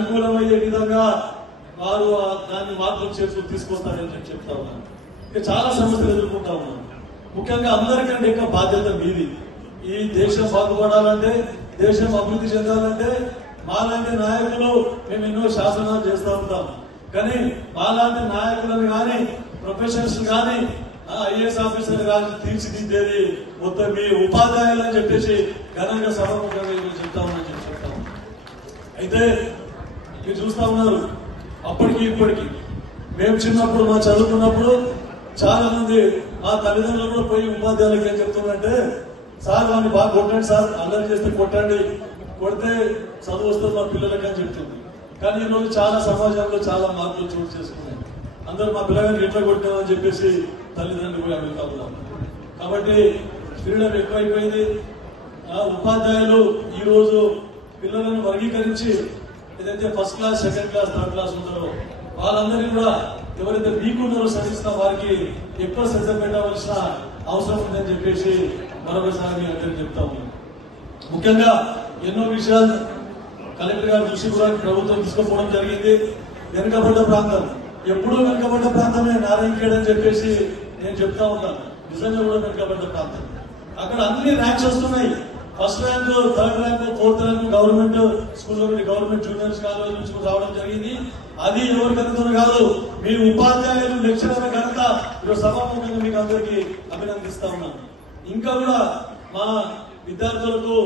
అనుకూలమయ్యే విధంగా వారు దాన్ని మార్పులు చేర్చుకు తీసుకొస్తారని చెప్పి చెప్తా ఉన్నాను. ఇంకా చాలా సమస్యలు ఎదుర్కొంటా ఉన్నాం. ముఖ్యంగా అందరికంటే ఎక్కువ బాధ్యత మీది. ఈ దేశం బాగుపడాలంటే, దేశం అభివృద్ధి చెందాలంటే మాలాంటి నాయకులు మేము ఎన్నో శాసనాలు చేస్తూ ఉంటాం. కానీ మాలాంటి నాయకులను కానీ ప్రొఫెషనల్స్ కానీ ఐఏఎస్ ఆఫీసర్ కానీ తీర్చిదిద్దేది మొత్తం మీ ఉపాధ్యాయులు అని చెప్పేసి ఘనంగా సభాముఖంగా చెప్తామని చెప్పి చెప్తాము. అయితే మీరు చూస్తా ఉన్నారు, అప్పటికి ఇప్పటికి మేము చిన్నప్పుడు మా చదువుకున్నప్పుడు చాలా మంది మా తల్లిదండ్రులు కూడా పోయి ఉపాధ్యాయులకి ఏం చెప్తున్నారంటే, సార్ వాడిని బాగా కొట్టండి సార్, అల్లరి చేస్తే కొట్టండి, కొడితే చదువు వస్తుంది మా పిల్లలకి అని చెప్తుంది. కానీ ఈరోజు చాలా సమాజంలో చాలా మార్పులు చోటు చేసుకున్నాయి. అందరూ మా పిల్లగాన్ని ఎట్లా కొట్టామని చెప్పేసి తల్లిదండ్రులు కూడా అడుగుతా ఉన్నారు. కాబట్టి ఫ్రీడమ్ ఎక్కువైపోయింది. ఉపాధ్యాయులు ఈ రోజు పిల్లలను వర్గీకరించి ఏదైతే first class, second class, third class ఉంటారో వాళ్ళందరినీ కూడా ఎవరైతే వీక్ ఉన్నారో సరిస్తున్న వారికి ఎక్కువ శ్రద్ధ పెట్టవలసిన అవసరం ఉందని చెప్పేసి మరొకసారి అందరికీ చెప్తా ఉన్నాం. ముఖ్యంగా ఎన్నో విషయాలు కలెక్టర్ గారి దృష్టి కూడా ప్రభుత్వం తీసుకుపోవడం జరిగింది. వెనుకబడ్డ ప్రాంతం ఎప్పుడూ వెనుకబడ్డ ప్రాంతమే నారాయణఖేడ్ అని చెప్పేసి నేను చెప్తా ఉంటాను. నిజంగా కూడా వెనుకబడ్డ ప్రాంతం. అక్కడ అన్ని ర్యాంక్స్ వస్తున్నాయి. First rank, third rank, fourth rank government స్కూల్లో గవర్నమెంట్ జూనియర్స్ కాలేజ్ నుంచి రావడం జరిగింది. అది ఎవరి ఘనతను కాదు, మీ ఉపాధ్యాయులు లెక్చరర్ల ఘనత. ఈరోజు సభాముఖంగా మీకు అందరికీ అభినందిస్తా ఉన్నాను. ఇంకా కూడా మా విద్యార్థులకు